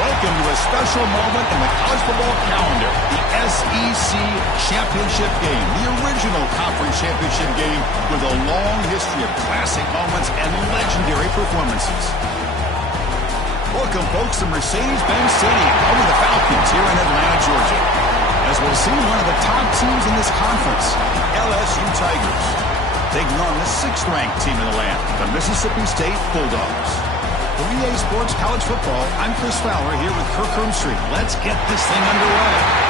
Welcome to a special moment in the college football calendar, the SEC Championship Game, the original conference championship game with a long history of classic moments and legendary performances. Welcome, folks, to Mercedes-Benz Stadium, home of the Falcons here in Atlanta, Georgia. As we'll see one of the top teams in this conference, the Lsu Tigers, taking on the 6th-ranked team in the land, the Mississippi State Bulldogs. For EA Sports College Football, I'm Chris Fowler here with Kirk Hermstreet. Let's get this thing underway.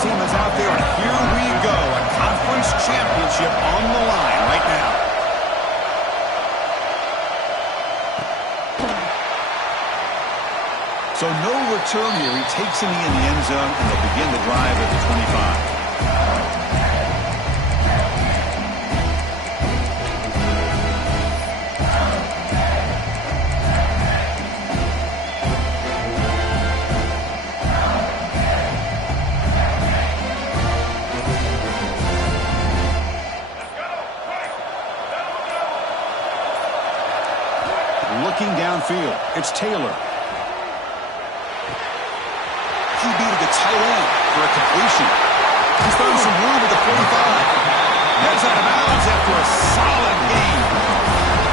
Team is out there, and here we go. A conference championship on the line right now. So no return here. He takes it in the end zone, and they'll begin the drive at the 25. Looking downfield, it's Taylor. QB to the tight end for a completion. He's found some room at the 45. Heads out of bounds after a solid game.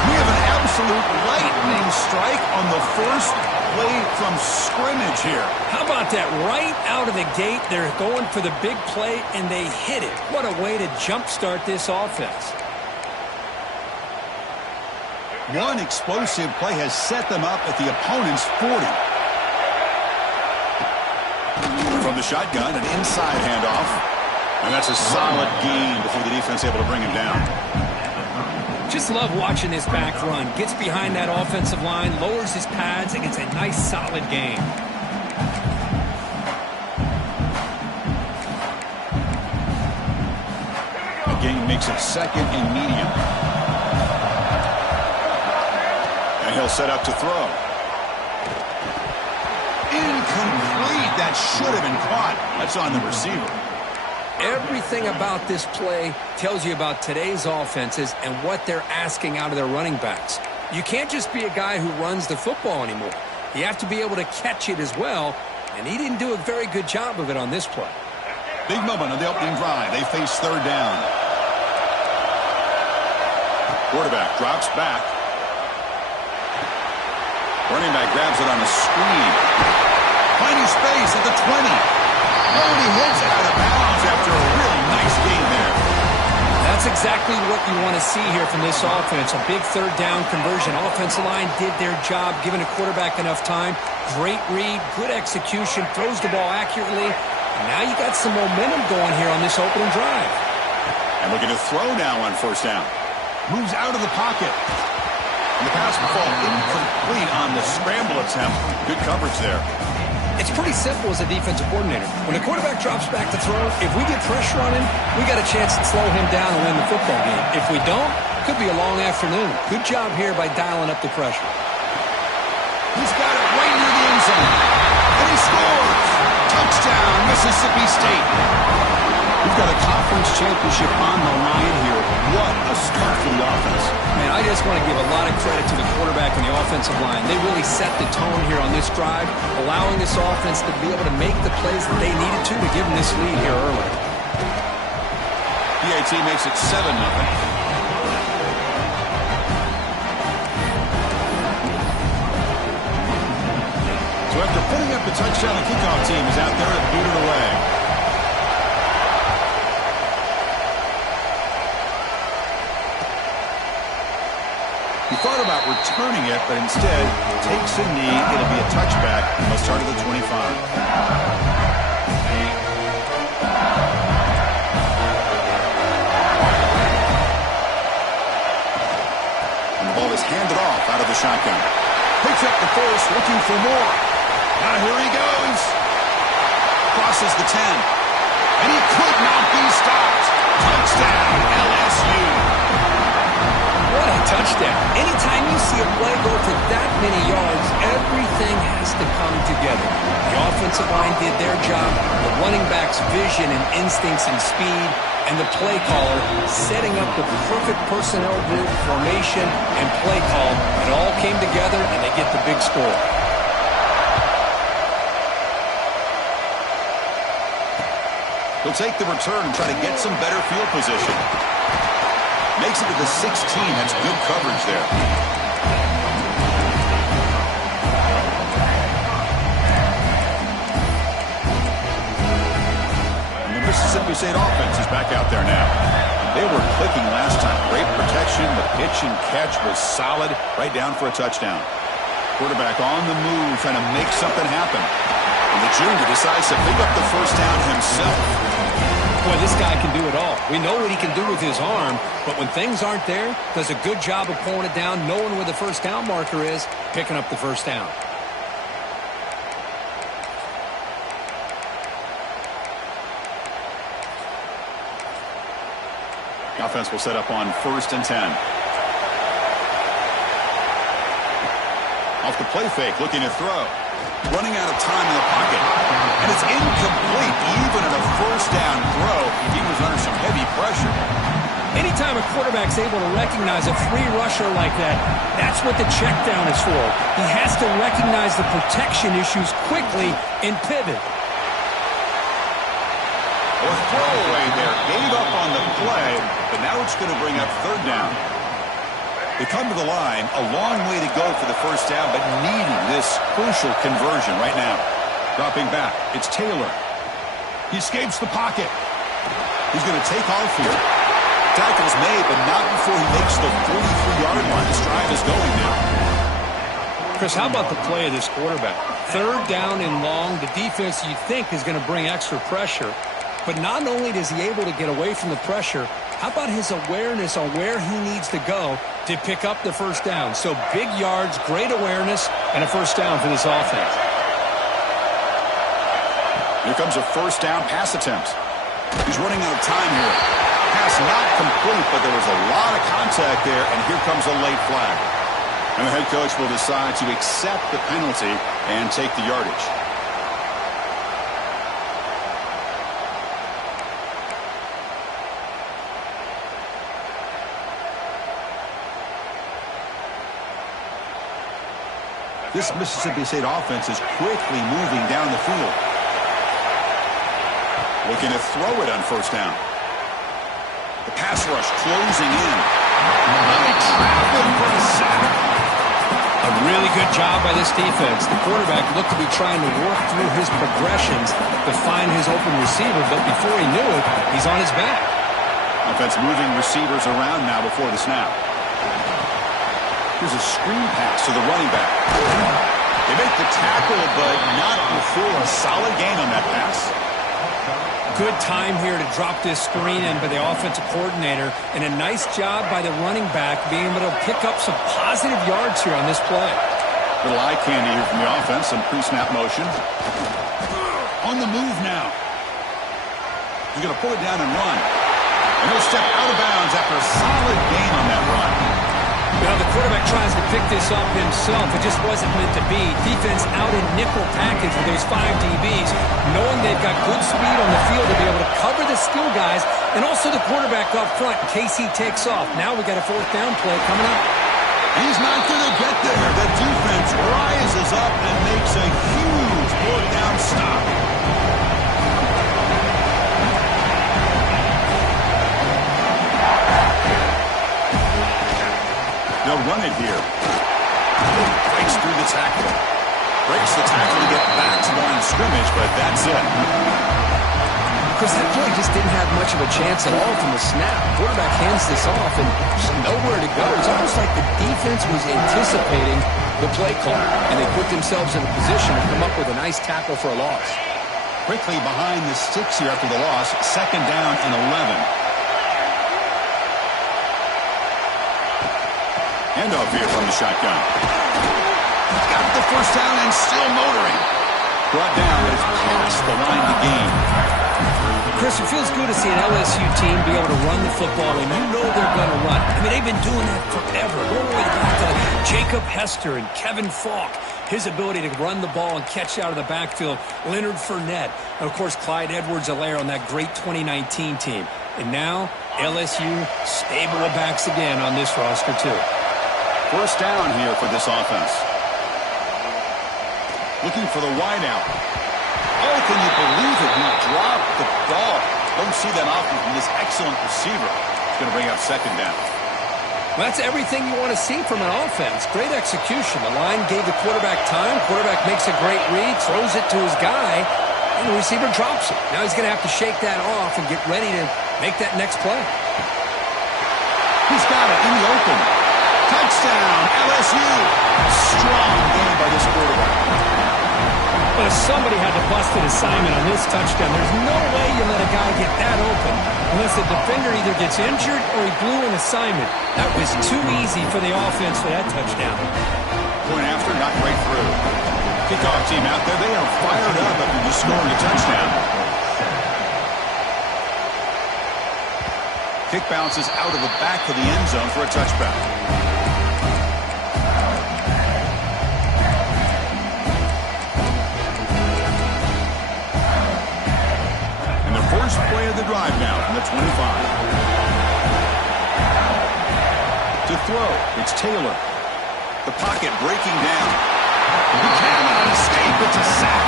We have an absolute lightning strike on the first play from scrimmage here. How about that? Right out of the gate, they're going for the big play, and they hit it. What a way to jumpstart this offense. One explosive play has set them up at the opponent's 40. From the shotgun, an inside handoff. And that's a solid gain before the defense able to bring him down. Just love watching this back run. Gets behind that offensive line, lowers his pads, and gets a nice solid gain. The gain makes it 2nd and medium. He'll set up to throw. Incomplete. That should have been caught. That's on the receiver. Everything about this play tells you about today's offenses and what they're asking out of their running backs. You can't just be a guy who runs the football anymore. You have to be able to catch it as well, and he didn't do a very good job of it on this play. Big moment on the opening drive. They face 3rd down. Quarterback drops back. Running back grabs it on a screen. Finding space at the 20. Nobody hits it out of bounds after a really nice game there. That's exactly what you want to see here from this offense. A big 3rd down conversion. Offensive line did their job, giving a quarterback enough time. Great read, good execution, throws the ball accurately. And now you got some momentum going here on this opening drive. And looking to throw now on 1st down. Moves out of the pocket. And the pass will fall incomplete on the scramble attempt. Good coverage there. It's pretty simple as a defensive coordinator. When a quarterback drops back to throw, if we get pressure on him, we got a chance to slow him down and win the football game. If we don't, could be a long afternoon. Good job here by dialing up the pressure. He's got it right near the end zone. And he scores! Touchdown, Mississippi State. We've got a conference championship on the line here. What a start for the offense. Man, I just want to give a lot of credit to the quarterback and the offensive line. They really set the tone here on this drive, allowing this offense to be able to make the plays that they needed to give them this lead here early. PAT makes it 7-0. So after putting up the touchdown, the kickoff team is out there to boot it away. He thought about returning it, but instead takes a knee. It'll be a touchback. He'll start at the 25. And the ball is handed off out of the shotgun. Picks up the first, looking for more. Now here he goes. Crosses the 10. And he could not be stopped. Touchdown, LSU. What a touchdown. Anytime you see a play go for that many yards, everything has to come together. The offensive line did their job, the running back's vision and instincts and speed, and the play caller setting up the perfect personnel group, formation, and play call. It all came together, and they get the big score. He'll take the return and try to get some better field position. Makes it to the 16. That's good coverage there. And the Mississippi State offense is back out there now. They were clicking last time. Great protection. The pitch and catch was solid. Right down for a touchdown. Quarterback on the move, trying to make something happen. And the junior decides to pick up the first down himself. Boy, this guy can do it all. We know what he can do with his arm, but when things aren't there, does a good job of pulling it down, knowing where the first down marker is, picking up the first down. The offense will set up on 1st and 10. Off the play fake, looking to throw. Running out of time in the pocket. And it's incomplete, even at a first down throw. He was under some heavy pressure. Anytime a quarterback's able to recognize a free rusher like that, that's what the check down is for. He has to recognize the protection issues quickly and pivot. A throwaway there. Gave up on the play, but now it's going to bring up 3rd down. They come to the line, a long way to go for the first down, but needing this crucial conversion right now. Dropping back, it's Taylor. He escapes the pocket. He's going to take off here. Tackle's made, but not before he makes the 43-yard line. This drive is going now. Chris, how about the play of this quarterback? 3rd down and long. The defense, you think, is going to bring extra pressure. But not only is he able to get away from the pressure, how about his awareness on where he needs to go to pick up the first down? So big yards, great awareness, and a first down for this offense. Here comes a first down pass attempt. He's running out of time here. Pass not complete, but there was a lot of contact there, and here comes a late flag. And the head coach will decide to accept the penalty and take the yardage. This Mississippi State offense is quickly moving down the field. Looking to throw it on first down. The pass rush closing in. Traveling for the sack. A really good job by this defense. The quarterback looked to be trying to work through his progressions to find his open receiver, but before he knew it, he's on his back. Offense moving receivers around now before the snap. Here's a screen pass to the running back. They make the tackle, but not before a solid gain on that pass. Good time here to drop this screen in by the offensive coordinator, and a nice job by the running back being able to pick up some positive yards here on this play. Little eye candy here from the offense, some pre-snap motion. On the move now. He's going to pull it down and run. And he'll step out of bounds after a solid gain on that run. Now the quarterback tries to pick this up himself. It just wasn't meant to be. Defense out in nickel package with those 5 DBs, knowing they've got good speed on the field to be able to cover the skill guys, and also the quarterback up front in case he takes off. Now we got a 4th down play coming up. He's not going to get there. The defense rises up and makes a huge 4th down stop. They'll run it here. Breaks through the tackle. Breaks the tackle to get back to line of scrimmage, but that's it. Because that play just didn't have much of a chance at all from the snap. Quarterback hands this off and just nowhere to go. It's almost like the defense was anticipating the play call, and they put themselves in a position to come up with a nice tackle for a loss. Quickly behind the sticks here after the loss. 2nd down and 11. Handoff here from the shotgun. Got the first down and still motoring. Brought down, but it's past the line to gain. Chris, it feels good to see an LSU team be able to run the football when you know they're going to run. I mean, they've been doing that forever. All the way back to Jacob Hester and Kevin Falk. His ability to run the ball and catch out of the backfield. Leonard Fournette. And, of course, Clyde Edwards-Helaire on that great 2019 team. And now, LSU stable of backs again on this roster, too. First down here for this offense. Looking for the wideout. Oh, can you believe it? He dropped the ball. Don't see that often from this excellent receiver. He's going to bring up second down. Well, that's everything you want to see from an offense. Great execution. The line gave the quarterback time. Quarterback makes a great read, throws it to his guy, and the receiver drops it. Now he's going to have to shake that off and get ready to make that next play. He's got it in the open. Touchdown, LSU. Strong game by this quarterback. But if somebody had to bust an assignment on this touchdown, there's no way you let a guy get that open unless the defender either gets injured or he blew an assignment. That was too easy for the offense for that touchdown. Point after, not right through. Kickoff team out there, they are fired up after just scoring a touchdown. Kick bounces out of the back of the end zone for a touchback. First play of the drive now from the 25. To throw, it's Taylor. The pocket breaking down. He cannot escape. It's a sack.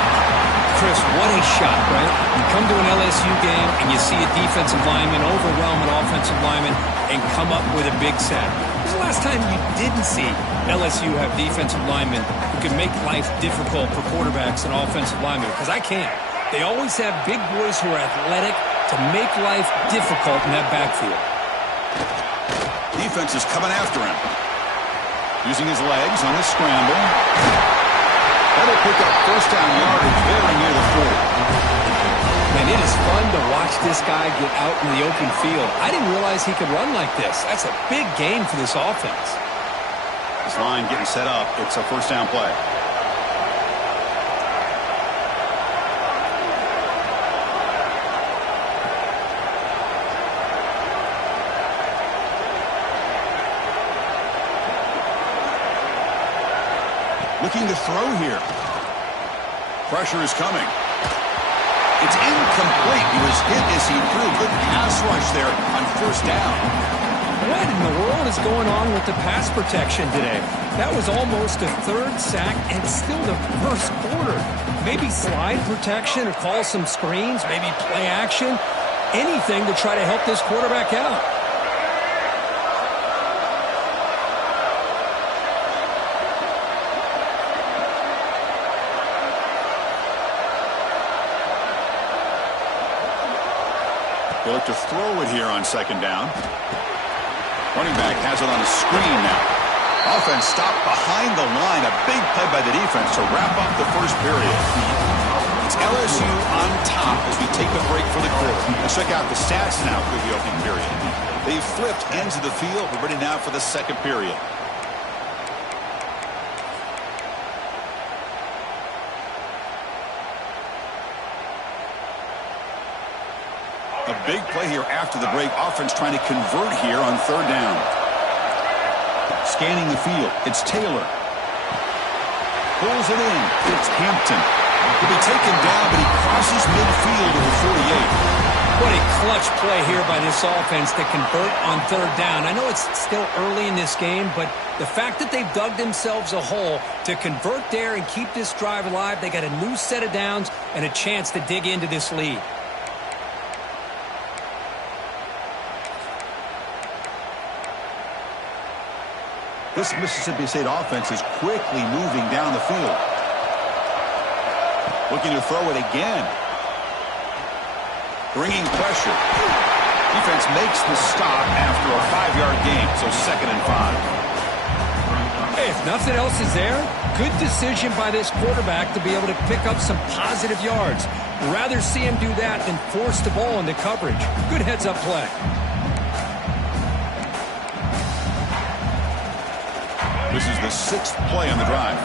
Chris, what a shot, right? You come to an LSU game and you see a defensive lineman overwhelm an offensive lineman and come up with a big sack. When was the last time you didn't see LSU have defensive linemen who can make life difficult for quarterbacks and offensive linemen? Because I can't. They always have big boys who are athletic to make life difficult in that backfield. Defense is coming after him. Using his legs on the scramble. That'll pick up first down yardage very near the 40. Man, it is fun to watch this guy get out in the open field. I didn't realize he could run like this. That's a big game for this offense. This line getting set up. It's a first down play. Looking to throw here. Pressure is coming. It's incomplete. He was hit as he threw. Good pass rush there on first down. What in the world is going on with the pass protection today? That was almost a third sack and still the first quarter. Maybe slide protection or call some screens, maybe play action. Anything to try to help this quarterback out. They look to throw it here on second down. Running back has it on a screen now. Offense stopped behind the line. A big play by the defense to wrap up the first period. It's LSU on top as we take a break for the quarter. Let's check out the stats now for the opening period. They've flipped ends of the field. We're ready now for the second period. A big play here after the break. Offense trying to convert here on third down. Scanning the field. It's Taylor. Pulls it in. It's Hampton. He'll be taken down, but he crosses midfield to the 48. What a clutch play here by this offense to convert on third down. I know it's still early in this game, but the fact that they've dug themselves a hole to convert there and keep this drive alive, they got a new set of downs and a chance to dig into this lead. This Mississippi State offense is quickly moving down the field. Looking to throw it again. Bringing pressure. Defense makes the stop after a 5-yard gain, so 2nd and 5. Hey, if nothing else is there, good decision by this quarterback to be able to pick up some positive yards. Rather see him do that than force the ball into coverage. Good heads-up play. This is the 6th play on the drive.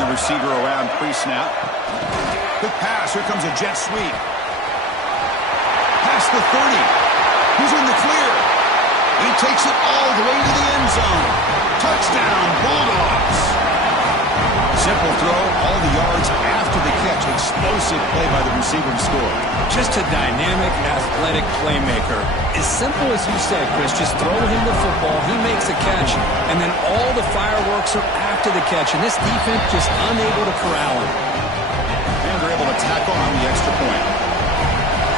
the receiver around pre-snap. Quick pass. Here comes a jet sweep. Past the 30. Who's in the clear? He takes it all the way to the end zone. Touchdown, Bulldogs. Simple throw, all the yards after the catch. Explosive play by the receiver to score. Just a dynamic, athletic playmaker. As simple as you said, Chris, just throw him the football, he makes a catch, and then all the fireworks are after the catch, and this defense just unable to corral him. And they're able to tack on the extra point.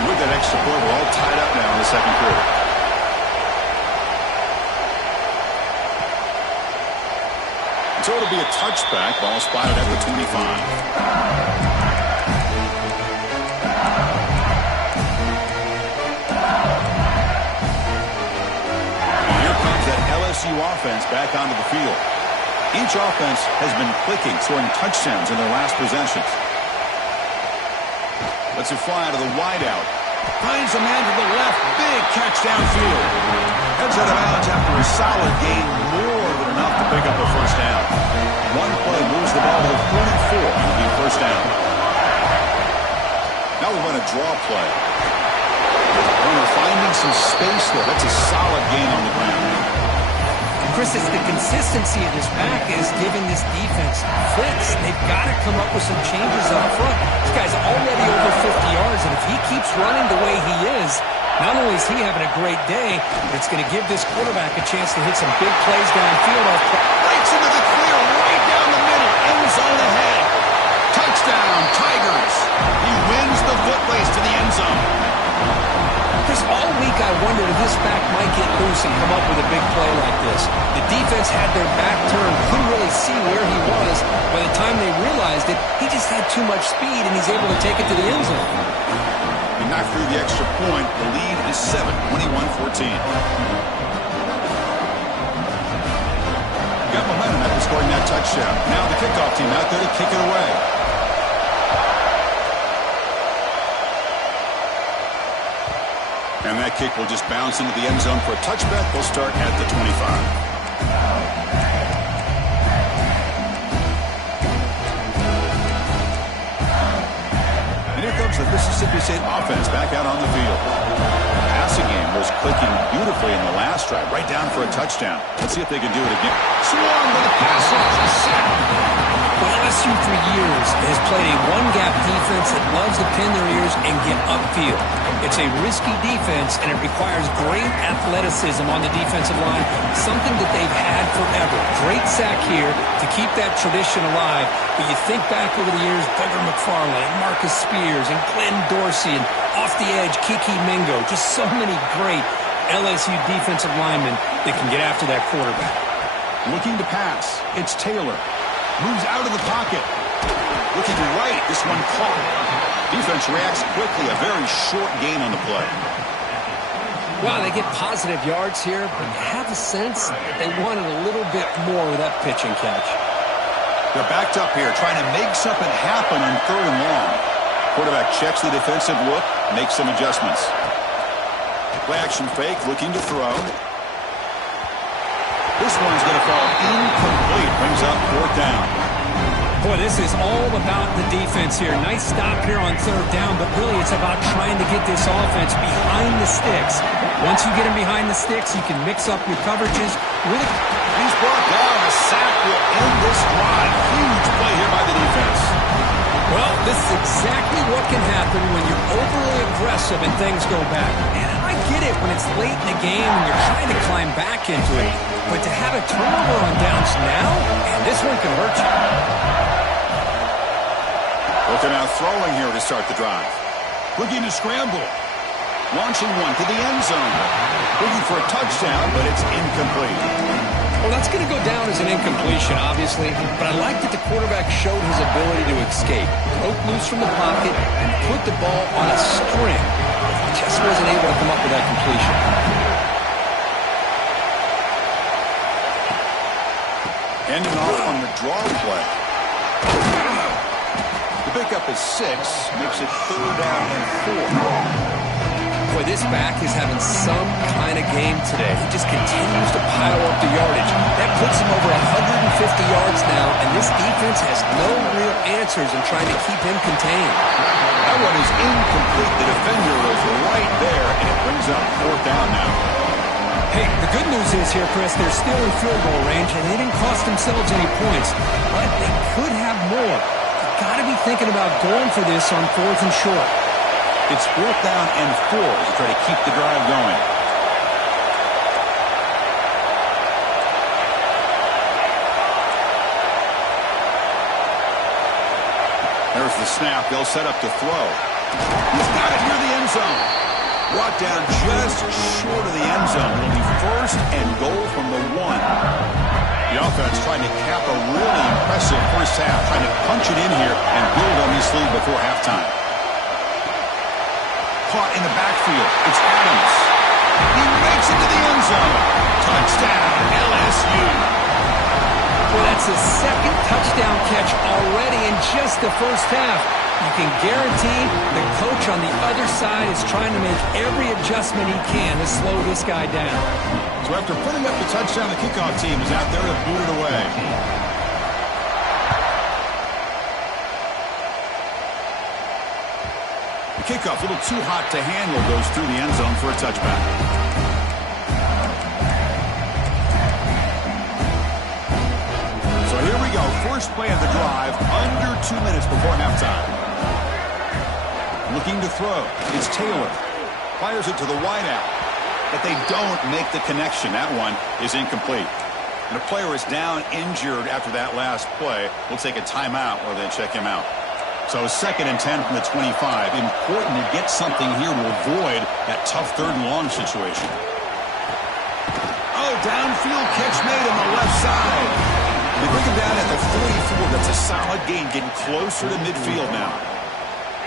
And with that extra point, we're all tied up now in the second quarter. So it'll be a touchback. Ball spotted at the 25. And here comes that LSU offense back onto the field. Each offense has been clicking, scoring touchdowns in their last possessions. Lets it fly out of the wideout. Finds a man to the left. Big catch downfield. Heads out of bounds after a solid gain. More than enough to pick up a first down. One play moves the ball to the 44. It'll be first down. Now we run a draw play. And we're finding some space there. That's a solid gain on the ground. Chris, it's the consistency of this back is giving this defense fits. They've got to come up with some changes up front. This guy's already over 50 yards, and if he keeps running the way he is, not only is he having a great day, but it's going to give this quarterback a chance to hit some big plays downfield. Breaks into the clear, right down the middle, end zone ahead. Touchdown, Tigers. He wins the foot race to the end zone. Chris, all week I wondered if this back might get loose and come up with a big play like this. The defense had their back turned, couldn't really see where he was. By the time they realized it, he just had too much speed, and he's able to take it to the end zone. He knocked through the extra point. The lead is 7, 21-14. Got momentum after scoring that touchdown. Now the kickoff team out there to kick it away. And that kick will just bounce into the end zone for a touchback. We'll start at the 25. And here comes the Mississippi State offense back out on the field. The passing game was clicking beautifully in the last drive, right down for a touchdown. Let's see if they can do it again. Swarm by the pass rush. Well, LSU for years has played a one-gap defense that loves to pin their ears and get upfield. It's a risky defense, and it requires great athleticism on the defensive line, something that they've had forever. Great sack here to keep that tradition alive. But you think back over the years, Booger McFarland, Marcus Spears, and Glenn Dorsey, and off the edge, Kiki Mingo. Just so many great LSU defensive linemen that can get after that quarterback. Looking to pass. It's Taylor. Moves out of the pocket. Looking right. This one caught. Defense reacts quickly. A very short gain on the play. Well, they get positive yards here, but you have a sense that they wanted a little bit more with that pitch and catch. They're backed up here, trying to make something happen on 3rd and long. Quarterback checks the defensive look, makes some adjustments. Play action fake, looking to throw. This one's going to fall incomplete. Brings up 4th down. Boy, this is all about the defense here. Nice stop here on 3rd down, but really it's about trying to get this offense behind the sticks. Once you get him behind the sticks, you can mix up your coverages. He's brought down. A sack will end this drive. Huge play here by the defense. Well, this is exactly what can happen when you're overly aggressive and things go back. And I get it when it's late in the game and you're trying to climb back into it. But to have a turnover on downs now, and this one can hurt you. Looking out throwing here to start the drive. Looking to scramble. Launching one to the end zone. Looking for a touchdown, but it's incomplete. Well, that's going to go down as an incompletion, obviously, but I like that the quarterback showed his ability to escape. Broke loose from the pocket and put the ball on a string. He just wasn't able to come up with that completion. Ending off on the draw play. The pickup is 6, makes it 3rd down and 4. Boy, this back is having some kind of game today. He just continues to pile up the yardage. That puts him over 150 yards now, and this defense has no real answers in trying to keep him contained. That one is incomplete. The defender is right there, and it brings up 4th down now. Hey, the good news is here, Chris, they're still in field goal range, and they didn't cost themselves any points, but they could have more. You've got to be thinking about going for this on 4th and short. It's 4th down and 4 to try to keep the drive going. There's the snap. They'll set up to throw. He's got it near the end zone. Brought down just short of the end zone. It'll be 1st and goal from the 1. The offense trying to cap a really impressive first half, trying to punch it in here and build on this lead before halftime. Caught in the backfield. It's Adams. He makes it to the end zone. Touchdown, LSU. Well, that's his 2nd touchdown catch already in just the first half. You can guarantee the coach on the other side is trying to make every adjustment he can to slow this guy down. So after putting up the touchdown, the kickoff team is out there to boot it away. The kickoff, a little too hot to handle, goes through the end zone for a touchback. So here we go. First play of the drive, under 2 minutes before halftime. Looking to throw. It's Taylor. Fires it to the wideout. But they don't make the connection. That one is incomplete. And a player is down injured after that last play. We'll take a timeout while they check him out. So 2nd and 10 from the 25. Important to get something here to avoid that tough 3rd and long situation. Oh, downfield catch made on the left side. They bring him down at the 44. That's a solid gain, getting closer to midfield now.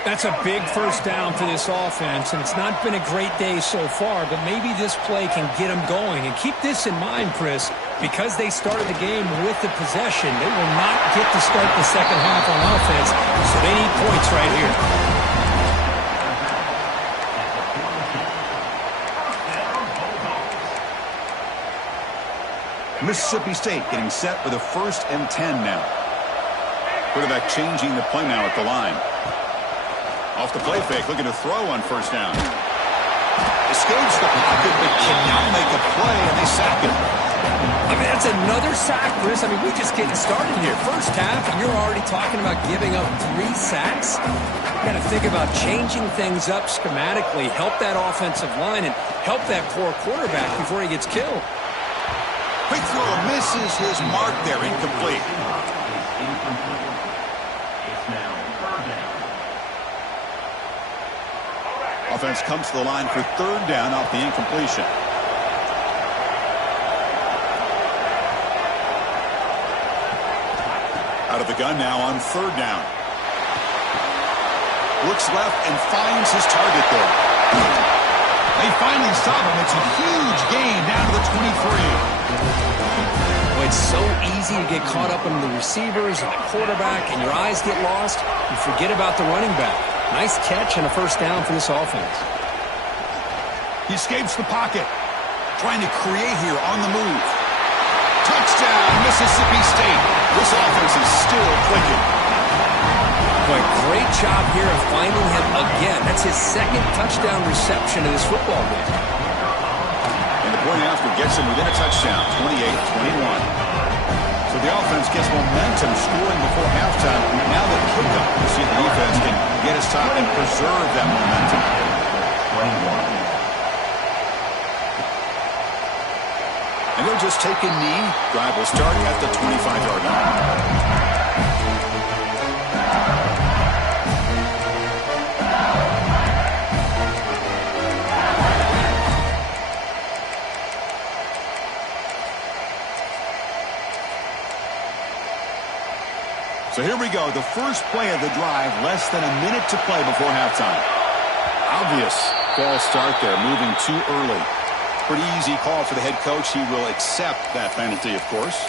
That's a big first down for this offense, and it's not been a great day so far, but maybe this play can get them going. And keep this in mind, Chris, because they started the game with the possession, they will not get to start the second half on offense, so they need points right here. Mississippi State getting set for the 1st and 10 now. Quarterback changing the play now at the line. Off the play fake, looking to throw on 1st down. Escapes the pocket, but cannot make a play, and they sack him. I mean, that's another sack, Chris. I mean, we're just getting started here. First half, and you're already talking about giving up 3 sacks. You got to think about changing things up schematically, help that offensive line, and help that poor quarterback before he gets killed. Quick throw misses his mark there, incomplete. Offense comes to the line for 3rd down off the incompletion. Out of the gun now on 3rd down. Looks left and finds his target there. They finally stop him. It's a huge gain down to the 23. Well, it's so easy to get caught up in the receivers and the quarterback, and your eyes get lost. You forget about the running back. Nice catch and a first down for this offense. He escapes the pocket. Trying to create here on the move. Touchdown, Mississippi State. This offense is still clicking. Boy, great job here of finding him again. That's his 2nd touchdown reception of this football game. And the point after gets him within a touchdown, 28-21. So the offense gets momentum scoring before halftime. Now the kickoff. We'll see if the defense can get his top and preserve that momentum. 21. And they'll just take a knee. Drive will start at the 25-yard line. So here we go, the first play of the drive, less than a minute to play before halftime. Obvious false start there, moving too early. Pretty easy call for the head coach. He will accept that penalty, of course.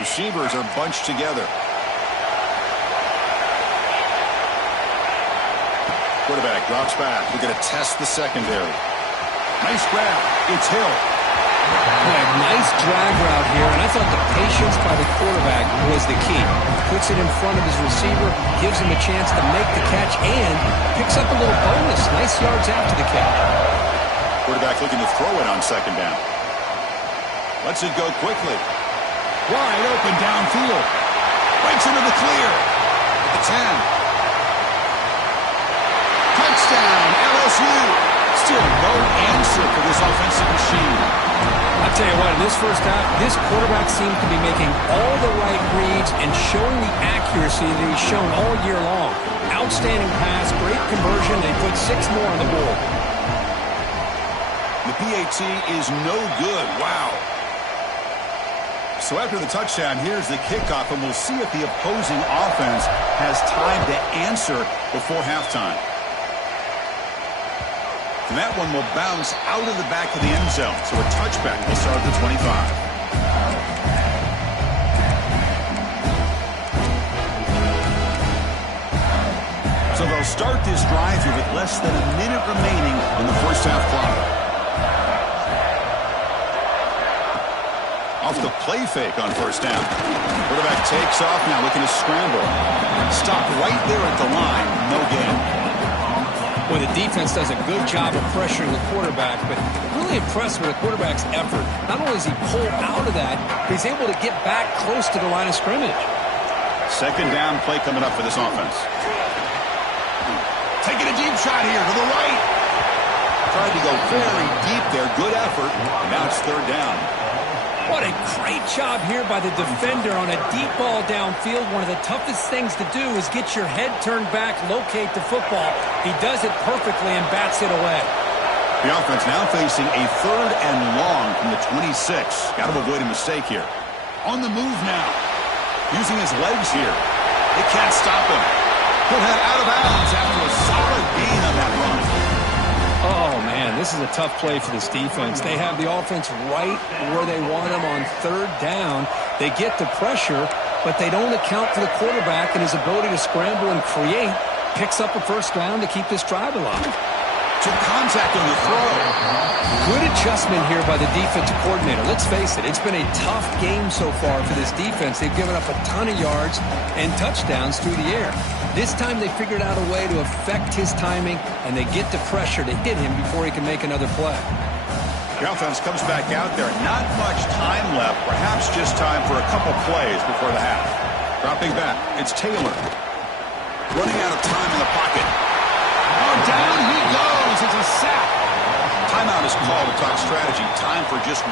Receivers are bunched together. quarterback drops back. We're going to test the secondary. Nice grab. It's Hill. Boy, nice drag route here, and I thought the patience by the quarterback was the key. Puts it in front of his receiver, gives him a chance to make the catch, and picks up a little bonus. Nice yards after the catch. Quarterback looking to throw it on second down. Lets it go quickly. Wide open downfield. Breaks into the clear. At the 10. Touchdown, LSU. Still no answer for this offensive machine. I'll tell you what, in this first half, this quarterback seems to be making all the right reads and showing the accuracy that he's shown all year long. Outstanding pass, great conversion. They put 6 more on the board. The PAT is no good. Wow. So after the touchdown, here's the kickoff, and we'll see if the opposing offense has time to answer before halftime. And that one will bounce out of the back of the end zone. So a touchback will start at the 25. So they'll start this drive here with less than a minute remaining on the first half clock. Off the play fake on first down. Quarterback takes off now looking to scramble. Stop right there at the line. No gain. Well, the defense does a good job of pressuring the quarterback, but really impressed with the quarterback's effort. Not only does he pull out of that, but he's able to get back close to the line of scrimmage. Second down play coming up for this offense. Taking a deep shot here to the right. Tried to go very deep there. Good effort. Now it's third down. What a great job here by the defender on a deep ball downfield. One of the toughest things to do is get your head turned back, locate the football. He does it perfectly and bats it away. The offense now facing a third and long from the 26. Got to avoid a mistake here. On the move now. Using his legs here. They can't stop him. He'll head out of bounds after a solid gain on that run. Oh, man, this is a tough play for this defense. They have the offense right where they want them on third down. They get the pressure, but they don't account for the quarterback and his ability to scramble and create. Picks up a first down to keep this drive alive. Took contact on the throw. Good adjustment here by the defensive coordinator. Let's face it, it's been a tough game so far for this defense. They've given up a ton of yards and touchdowns through the air. This time they figured out a way to affect his timing, and they get the pressure to hit him before he can make another play. The offense comes back out there. Not much time left. Perhaps just time for a couple plays before the half. Dropping back. It's Taylor. Running out of time in the pocket. Oh, down he goes. It's a sack. Timeout is called to talk strategy. Time for just...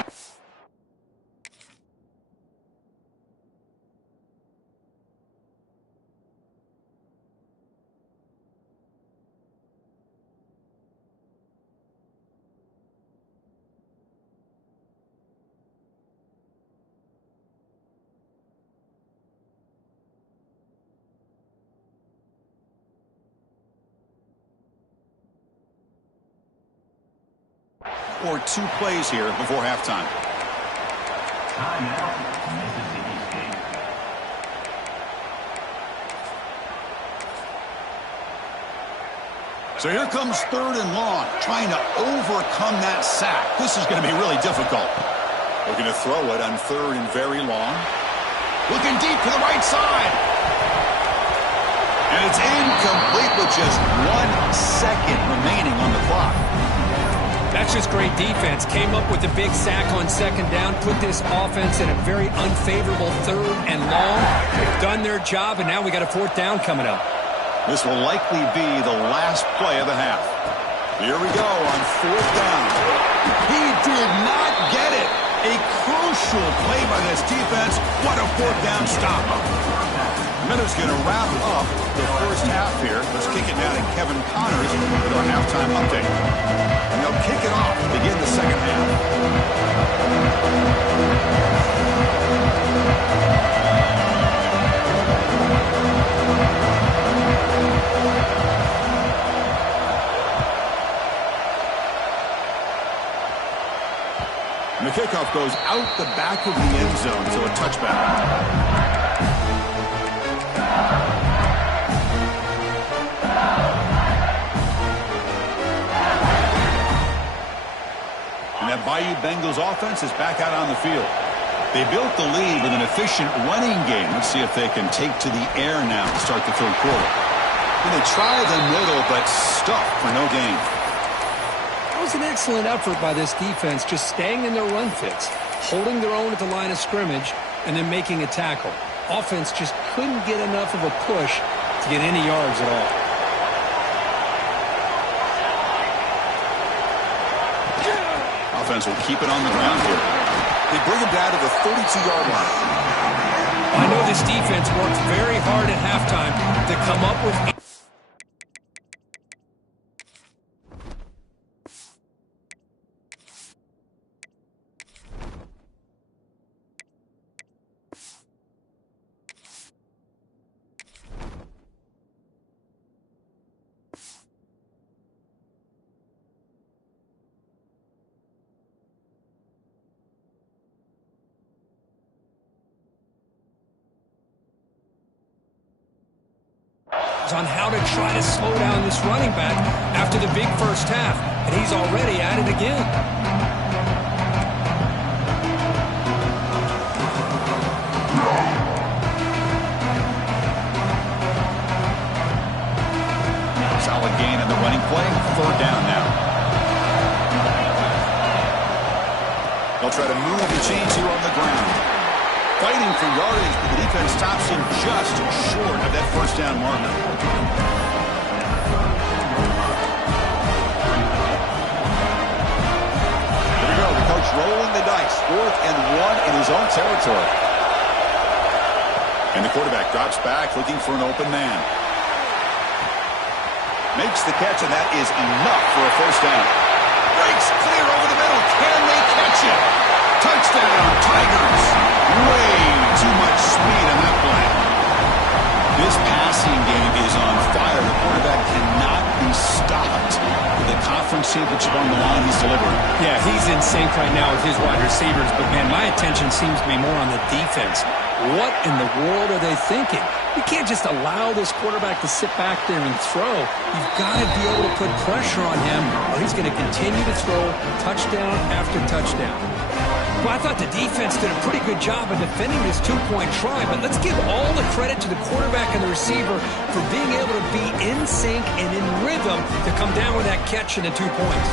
or 2 plays here before halftime. So here comes third and long, trying to overcome that sack. This is going to be really difficult. Looking to throw it on third and very long. Looking deep to the right side. And it's incomplete with just 1 second remaining on the clock. That's just great defense. Came up with a big sack on second down, put this offense in a very unfavorable third and long. They've done their job, and now we got a fourth down coming up. This will likely be the last play of the half. Here we go on fourth down. He did not get it. A crucial play by this defense. What a fourth down stop. Miller's going to wrap up the first half here. Let's kick it down to Kevin Connors with our halftime update. And they'll kick it off to begin the second half. And the kickoff goes out the back of the end zone, so a touchback. Bayou Bengals offense is back out on the field. They built the lead with an efficient running game. Let's see if they can take to the air now to start the third quarter. And they try the middle, but stuff for no gain. That was an excellent effort by this defense, just staying in their run fits, holding their own at the line of scrimmage, and then making a tackle. Offense just couldn't get enough of a push to get any yards at all. Offense will keep it on the ground here. They bring him down to the 32-yard line. I know this defense worked very hard at halftime to come up with... on how to try to slow down this running back after the big first half, and he's already at it again. Solid gain in the running play. Third down now. They'll try to move the chains here on the ground. Fighting for yardage, but the defense stops him just short of that first down marker. Here we go, the coach rolling the dice. 4th and 1 in his own territory. And the quarterback drops back, looking for an open man. Makes the catch, and that is enough for a first down. Breaks clear over the middle. Can they catch it? Touchdown, Tigers. Way too much speed on that play. This passing game is on fire. The quarterback cannot be stopped. With the conference championship on the line, he's delivering. Yeah, he's in sync right now with his wide receivers, but, man, my attention seems to be more on the defense. What in the world are they thinking? You can't just allow this quarterback to sit back there and throw. You've got to be able to put pressure on him, or he's going to continue to throw touchdown after touchdown. Well, I thought the defense did a pretty good job of defending this two-point try, but let's give all the credit to the quarterback and the receiver for being able to be in sync and in rhythm to come down with that catch and the 2 points.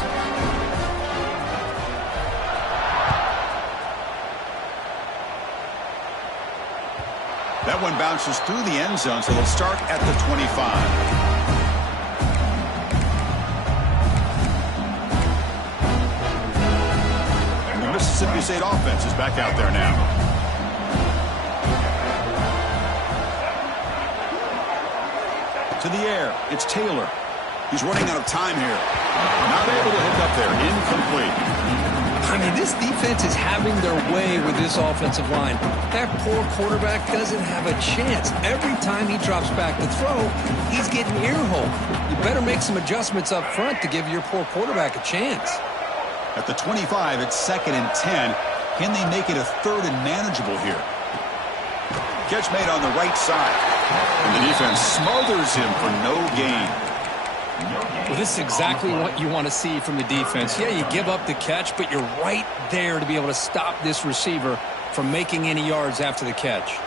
That one bounces through the end zone, so they'll start at the 25. Mississippi State offense is back out there now. To the air, it's Taylor. He's running out of time here. Not able to hook up there. Incomplete. I mean, this defense is having their way with this offensive line. That poor quarterback doesn't have a chance. Every time he drops back to throw, he's getting ear-holed. You better make some adjustments up front to give your poor quarterback a chance. At the 25, it's 2nd and 10. Can they make it a 3rd and manageable here? Catch made on the right side. And the defense smothers him for no gain. Well, this is exactly what you want to see from the defense. Yeah, you give up the catch, but you're right there to be able to stop this receiver from making any yards after the catch.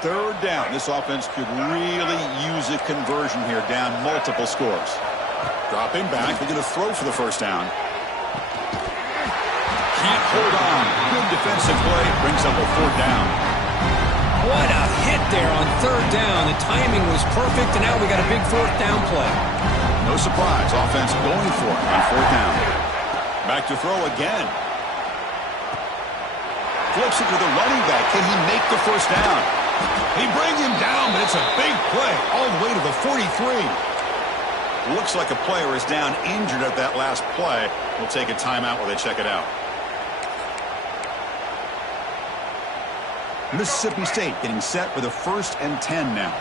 Third down. This offense could really use a conversion here, down multiple scores. Dropping back. They're going to throw for the first down. Can't hold on. Good defensive play. Brings up a 4th down. What a hit there on 3rd down. The timing was perfect, and now we got a big 4th down play. No surprise. Offense going for it on 4th down. Back to throw again. Flips it to the running back. Can he make the first down? He brings him down, but it's a big play all the way to the 43. Looks like a player is down injured at that last play. We'll take a timeout while they check it out. Mississippi State getting set for the 1st and 10 now.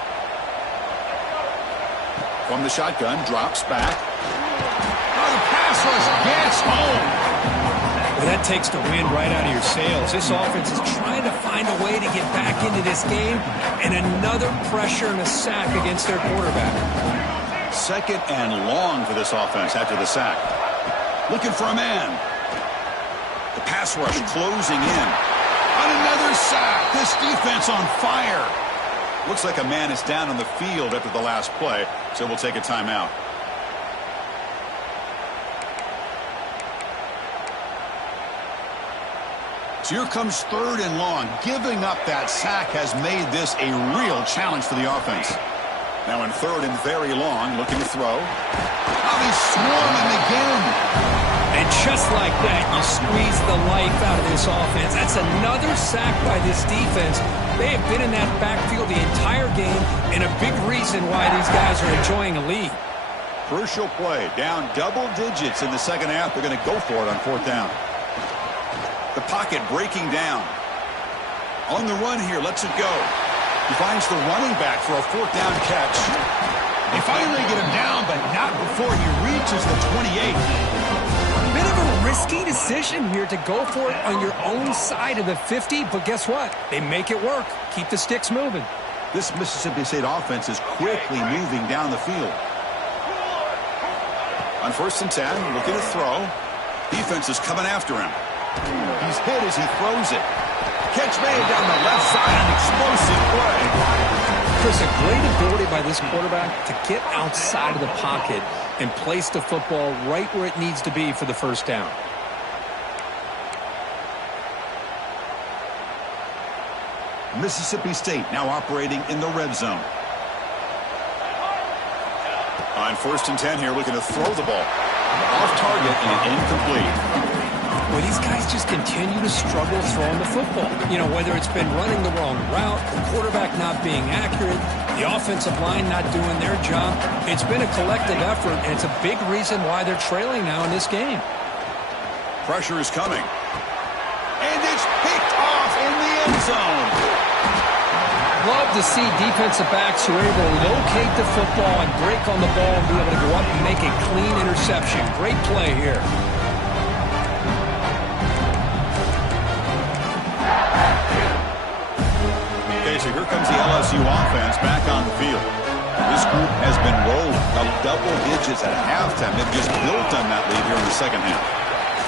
From the shotgun, drops back. Oh, the pass rush gets home. Well, that takes the wind right out of your sails. This offense is trying to find a way to get back into this game, and another pressure and a sack against their quarterback. 2nd and long for this offense after the sack. Looking for a man. The pass rush closing in. On another sack. This defense on fire. Looks like a man is down on the field after the last play, so we'll take a timeout. So here comes 3rd and long. Giving up that sack has made this a real challenge for the offense. Now in 3rd and very long, looking to throw. Oh, he's swarming again. And just like that, you squeeze the life out of this offense. That's another sack by this defense. They have been in that backfield the entire game, and a big reason why these guys are enjoying a lead. Crucial play. Down double digits in the 2nd half. They're going to go for it on 4th down. The pocket breaking down. On the run here, lets it go. He finds the running back for a 4th down catch. They finally get him down, but not before he reaches the 28. Bit of a risky decision here to go for it on your own side of the 50, but guess what? They make it work. Keep the sticks moving. This Mississippi State offense is quickly moving down the field. On 1st and 10, looking to throw. Defense is coming after him. He's hit as he throws it. Catch made down the left side, an explosive play. Chris, a great ability by this quarterback to get outside of the pocket and place the football right where it needs to be for the 1st down. Mississippi State now operating in the red zone. On 1st and 10 here, looking to throw the ball. Off target and incomplete. Well, these guys just continue to struggle throwing the football. You know, whether it's been running the wrong route, the quarterback not being accurate, the offensive line not doing their job. It's been a collective effort, and it's a big reason why they're trailing now in this game. Pressure is coming. And it's picked off in the end zone. Love to see defensive backs who are able to locate the football and break on the ball and be able to go up and make a clean interception. Great play here. So here comes the LSU offense back on the field. This group has been rolling up double digits at halftime. They've just built on that lead here in the 2nd half.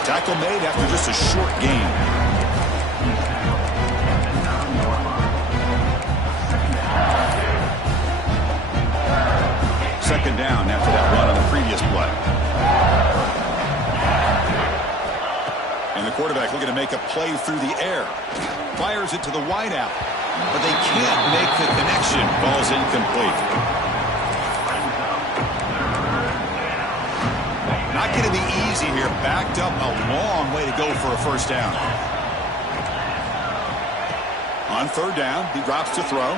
Tackle made after just a short game. Second down after that run on the previous play. And the quarterback looking to make a play through the air. Fires it to the wideout. But they can't make the connection. Ball's incomplete. Not going to be easy here. Backed up a long way to go for a 1st down. On 3rd down, he drops to throw.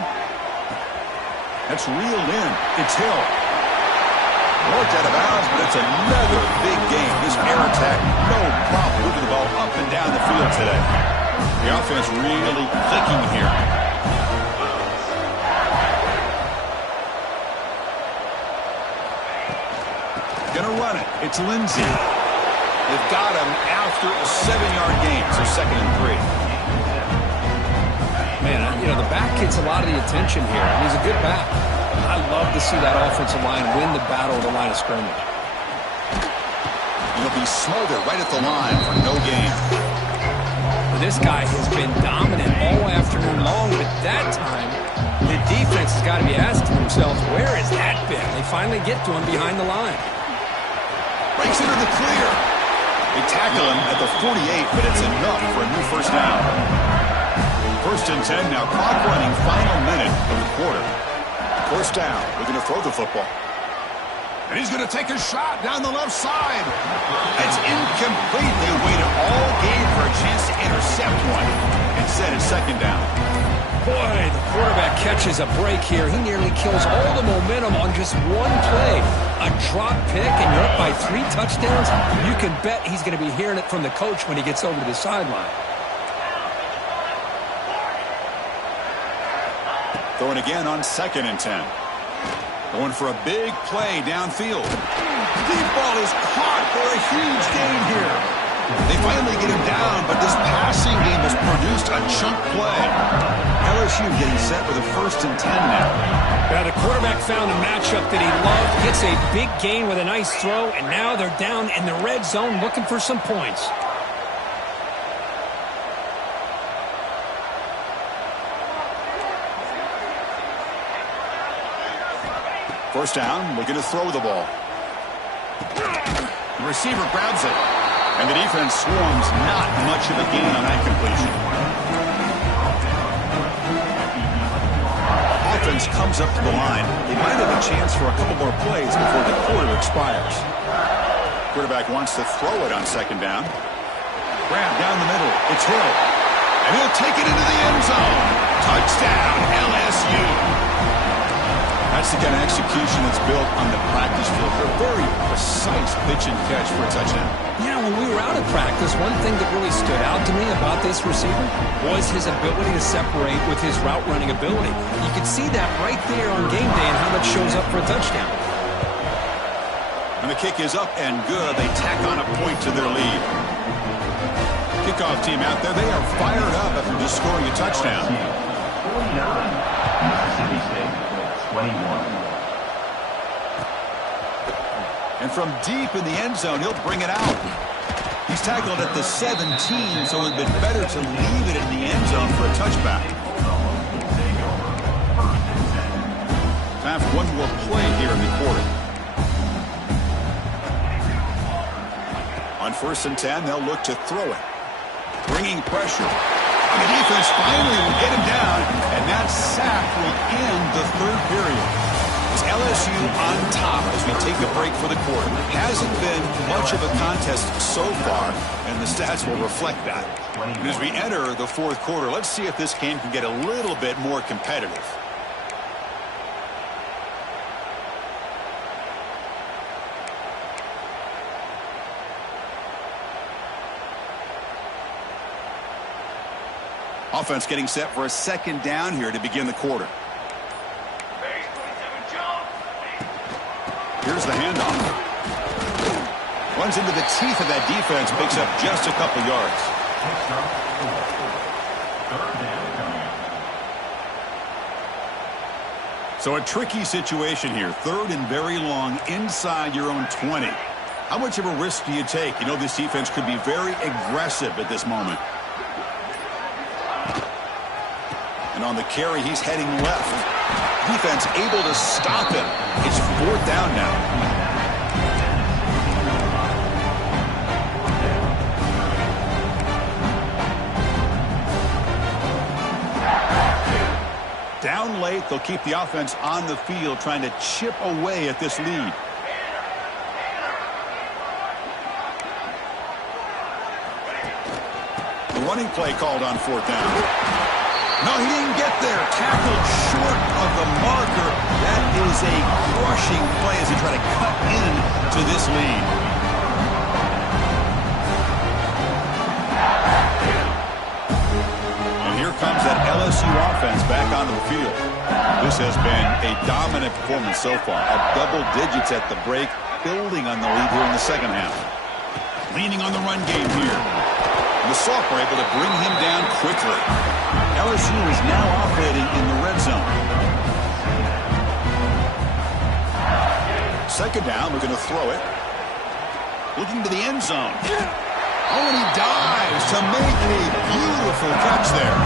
That's reeled in. It's Hill. Worked out of bounds, but it's another big game. This air attack, no problem moving the ball up and down the field today. The offense really clicking here. Gonna run it. It's Lindsey. They've got him after a 7-yard gain, so 2nd and 3. Man, you know, the back gets a lot of the attention here. And he's a good back. I love to see that offensive line win the battle of the line of scrimmage. He'll be smothered right at the line for no gain. This guy has been dominant all afternoon long, but that time, the defense has got to be asking themselves, where has that been? They finally get to him behind the line. Breaks into the clear. They tackle him at the 48, but it's enough for a new 1st down. 1st and 10 now, clock running, final minute of the quarter. 1st down, looking to throw the football. And he's going to take a shot down the left side. It's incomplete. They waited all game for a chance to intercept one. Instead, it's 2nd down. Boy, the quarterback catches a break here. He nearly kills all the momentum on just one play. A drop pick, and you're up by 3 touchdowns. You can bet he's going to be hearing it from the coach when he gets over to the sideline. Throwing again on 2nd and 10. Going for a big play downfield. Deep ball is caught for a huge gain here. They finally get him down, but this passing game has produced a chunk play. LSU getting set for the 1st and 10 now. Yeah, the quarterback found a matchup that he loved, gets a big gain with a nice throw, and now they're down in the red zone looking for some points. First down, looking to throw the ball. The receiver grabs it, and the defense swarms. Not much of a gain on that completion. Offense comes up to the line. They might have a chance for a couple more plays before the quarter expires. Quarterback wants to throw it on 2nd down. Grab down the middle. It's Hill. And he'll take it into the end zone. Touchdown, LSU. That's the kind of execution that's built on the practice field. A very precise pitch and catch for a touchdown. Yeah, when we were out of practice, one thing that really stood out to me about this receiver was his ability to separate with his route running ability. You could see that right there on game day and how that shows up for a touchdown. And the kick is up and good. They tack on a point to their lead. Kickoff team out there, they are fired up after just scoring a touchdown. 49, Mississippi State. 21. And from deep in the end zone, he'll bring it out. He's tackled at the 17, so it would have been better to leave it in the end zone for a touchback. Time for one more play here in the quarter. On 1st and 10, they'll look to throw it. Bringing pressure. And the defense finally will get him down, and that sack will end the 3rd period. It's LSU on top as we take a break for the quarter. It hasn't been much of a contest so far, and the stats will reflect that. And as we enter the 4th quarter, let's see if this game can get a little bit more competitive. Offense getting set for a 2nd down here to begin the quarter. Here's the handoff. Runs into the teeth of that defense, picks up just a couple yards. So a tricky situation here. 3rd and very long inside your own 20. How much of a risk do you take? You know this defense could be very aggressive at this moment. And on the carry, he's heading left. Defense able to stop him. It's 4th down now. Down late, they'll keep the offense on the field, trying to chip away at this lead. The running play called on 4th down. No, he didn't get there. Tackled short of the marker. That is a crushing play as they try to cut in to this lead. And here comes that LSU offense back onto the field. This has been a dominant performance so far. At double digits at the break, building on the lead here in the 2nd half. Leaning on the run game here. The Soft were able to bring him down quickly. LSU is now operating in the red zone. 2nd down, we're going to throw it. Looking to the end zone. Oh, and he dives to make a beautiful catch there.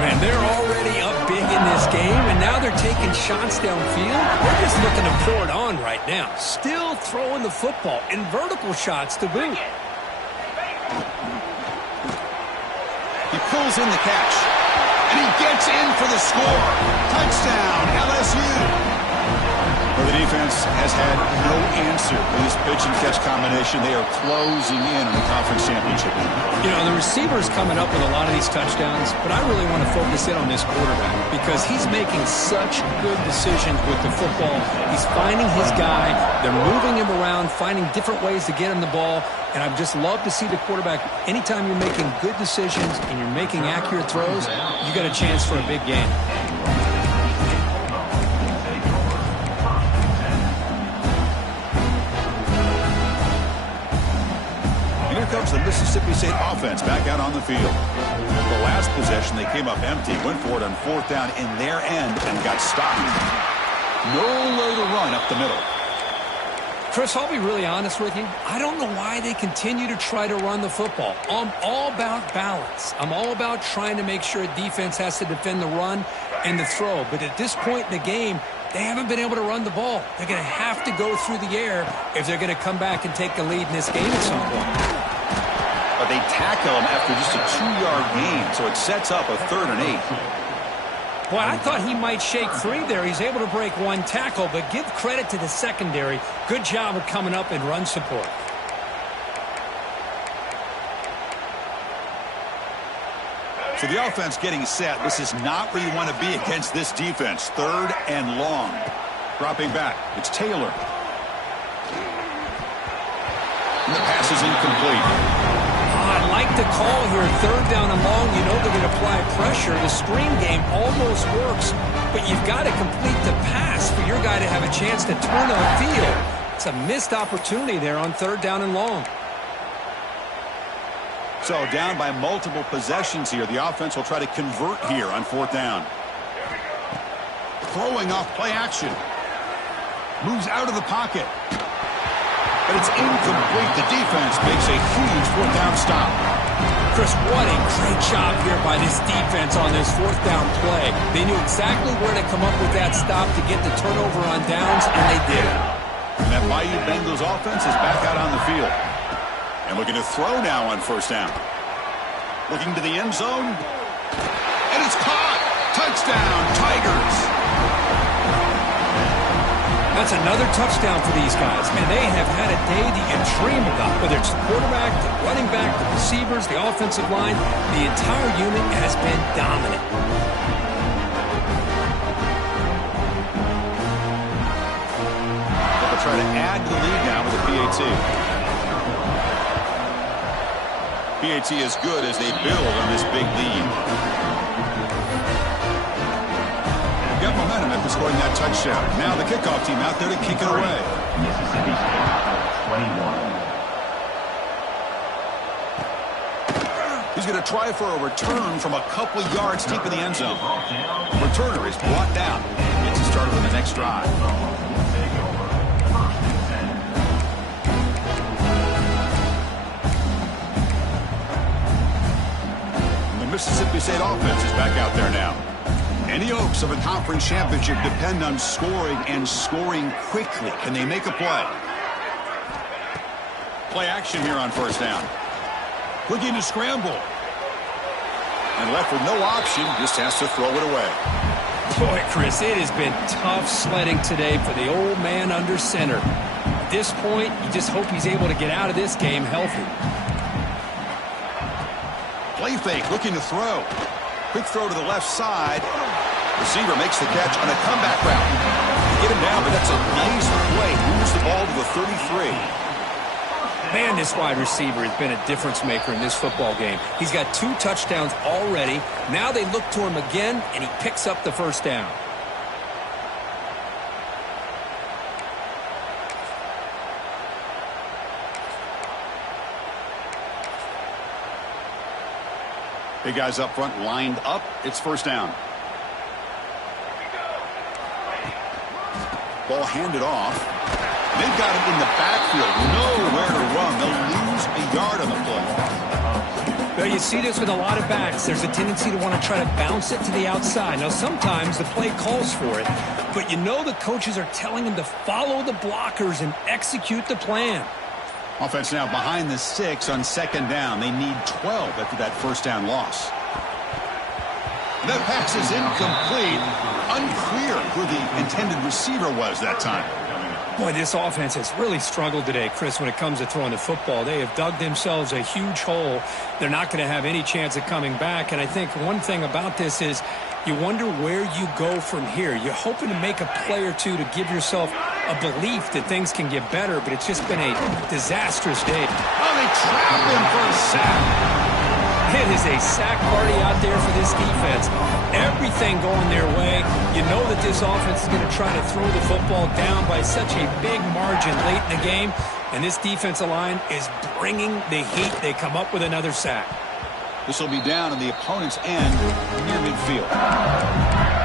Man, they're already up big in this game, and now they're taking shots downfield. They're just looking to pour it on right now. Still throwing the football, and vertical shots to boot. He pulls in the catch, and he gets in for the score. Touchdown, LSU. Well, the defense has had no answer for this pitch and catch combination. They are closing in on the conference championship. You know, the receiver's coming up with a lot of these touchdowns, but I really want to focus in on this quarterback because he's making such good decisions with the football. He's finding his guy. They're moving him around, finding different ways to get him the ball, and I've just loved to see the quarterback. Anytime you're making good decisions and you're making accurate throws, you got a chance for a big game. Mississippi State offense back out on the field. The last possession, they came up empty, went for it on 4th down in their end and got stopped. Nowhere to run up the middle. Chris, I'll be really honest with you. I don't know why they continue to try to run the football. I'm all about balance. I'm all about trying to make sure a defense has to defend the run and the throw. But at this point in the game, they haven't been able to run the ball. They're going to have to go through the air if they're going to come back and take the lead in this game at some point. But they tackle him after just a 2-yard gain, so it sets up a 3rd and 8. Boy, I thought he might shake free there. He's able to break one tackle, but give credit to the secondary. Good job of coming up in run support. So the offense getting set. This is not where you want to be against this defense. 3rd and long. Dropping back. It's Taylor. And the pass is incomplete. I like the call here. 3rd down and long. You know they're going to apply pressure. The screen game almost works, but you've got to complete the pass for your guy to have a chance to turn on field. It's a missed opportunity there on 3rd down and long. So down by multiple possessions here. The offense will try to convert here on 4th down. Throwing off play action. Moves out of the pocket. But it's incomplete. The defense makes a huge 4th down stop. Chris, what a great job here by this defense on this 4th down play. They knew exactly where to come up with that stop to get the turnover on downs, and they did it. And that Bayou Bengals offense is back out on the field. And looking to throw now on 1st down. Looking to the end zone. And it's caught. Touchdown, Tigers. That's another touchdown for these guys. Man, they have had a day that you dream about. Whether it's the quarterback, the running back, the receivers, the offensive line, the entire unit has been dominant. They'll try to add to the lead now with the PAT. PAT is good as they build on this big lead. Got momentum after scoring that touchdown. Now the kickoff team out there to kick it away. Mississippi State, 21. He's going to try for a return from a couple yards deep in the end zone. Returner is brought down. Gets it started on the next drive. And the Mississippi State offense is back out there now. And the Oaks of a conference championship depend on scoring and scoring quickly. Can they make a play? Play action here on 1st down. Looking to scramble. And left with no option, just has to throw it away. Boy, Chris, it has been tough sledding today for the old man under center. At this point, you just hope he's able to get out of this game healthy. Play fake, looking to throw. Quick throw to the left side. Receiver makes the catch on a comeback route. Get him down, but that's a nice play. Moves the ball to the 33. Man, this wide receiver has been a difference maker in this football game. He's got 2 touchdowns already. Now they look to him again, and he picks up the 1st down. Big guys up front lined up. It's 1st down. Ball handed off. They've got him in the backfield. Nowhere to run. They'll lose a yard on the play. Well, you see this with a lot of backs. There's a tendency to want to try to bounce it to the outside. Now, sometimes the play calls for it, but you know the coaches are telling them to follow the blockers and execute the plan. Offense now behind the 6 on 2nd down. They need 12 after that 1st down loss. That pass is incomplete. Unclear who the intended receiver was that time. Boy, this offense has really struggled today, Chris, when it comes to throwing the football. They have dug themselves a huge hole. They're not going to have any chance of coming back. And I think one thing about this is you wonder where you go from here. You're hoping to make a play or two to give yourself a belief that things can get better, but it's just been a disastrous day. Oh, they trap him for a sack. It is a sack party out there for this defense. Everything going their way. You know that this offense is going to try to throw the football down by such a big margin late in the game. And this defensive line is bringing the heat. They come up with another sack. This will be down on the opponent's end near midfield.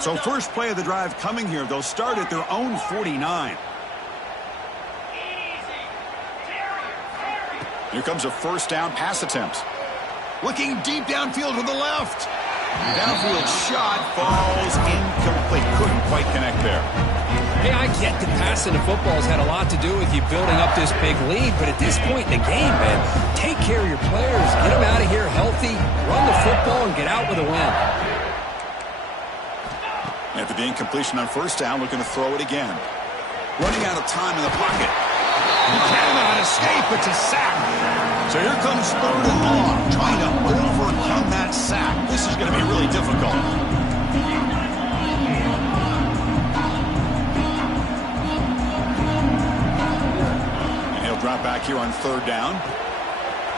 So first play of the drive coming here. They'll start at their own 49. Here comes a first down pass attempt. Looking deep downfield to the left. Downfield shot falls incomplete. Couldn't quite connect there. Hey, I get that passing the football has had a lot to do with you building up this big lead, but at this point in the game, man, take care of your players. Get them out of here healthy, run the football, and get out with a win. After the incompletion on first down, looking to throw it again. Running out of time in the pocket. He cannot escape. It's a sack. So here comes third and long, trying to overcome that sack. This is going to be really difficult. And he'll drop back here on third down.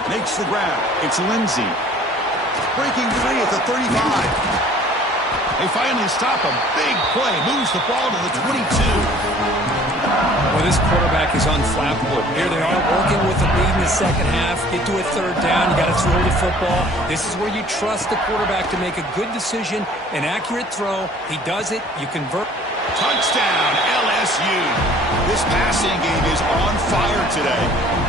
Makes the grab. It's Lindsey. Breaking free at the 35. They finally stop a big play. Moves the ball to the 22. Well, this quarterback is unflappable. Here they are working with the lead in the second half. Get to a third down. You got to throw the football. This is where you trust the quarterback to make a good decision, an accurate throw. He does it. You convert. Touchdown, LSU. This passing game is on fire today.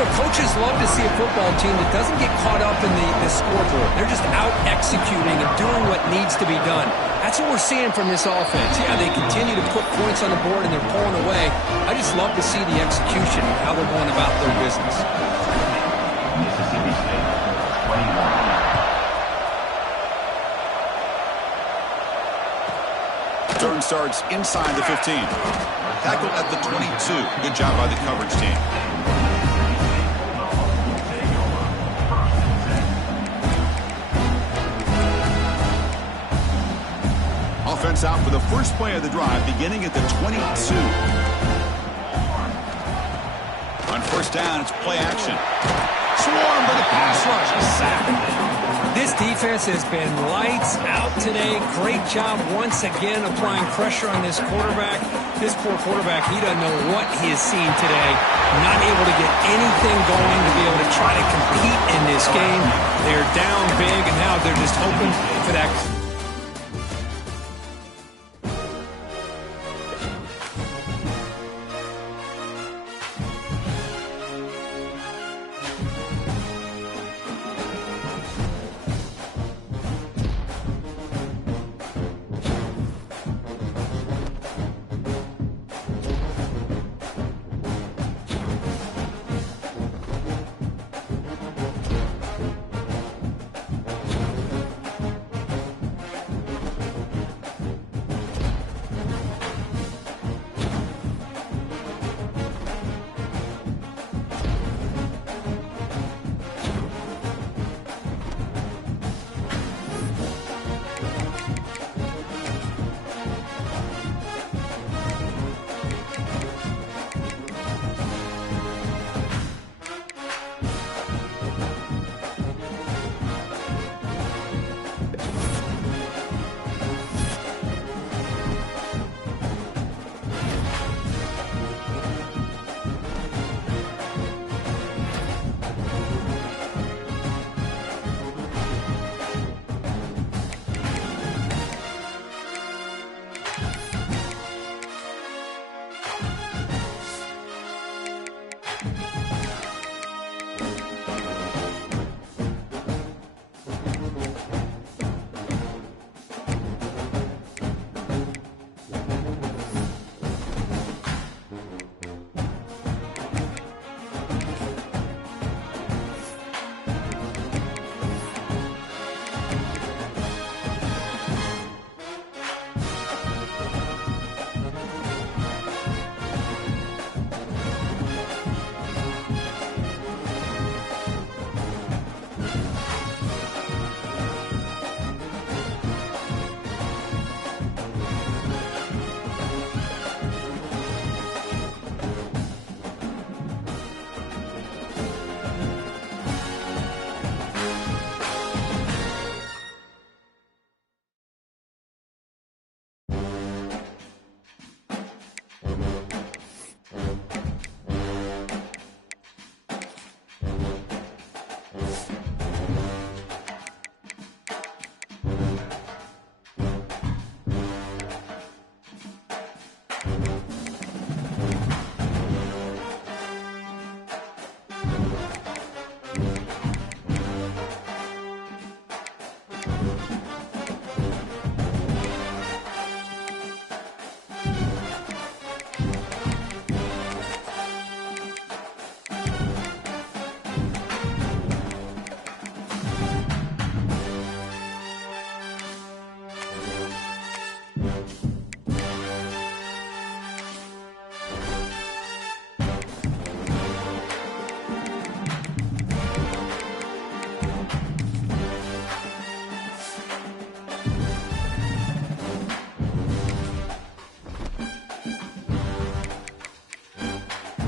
The coaches love to see a football team that doesn't get caught up in the scoreboard. They're just out executing and doing what needs to be done. That's what we're seeing from this offense. Yeah, they continue to put points on the board and they're pulling away. I just love to see the execution and how they're going about their business. Mississippi State, 21. Turn starts inside the 15. Tackle at the 22. Good job by the coverage team. Offense out for the first play of the drive, beginning at the 22. On first down, it's play action. Swarmed by the pass rush. A sack. This defense has been lights out today. Great job once again applying pressure on this quarterback. This poor quarterback, he doesn't know what he has seen today. Not able to get anything going to be able to try to compete in this game. They're down big, and now they're just hoping for that.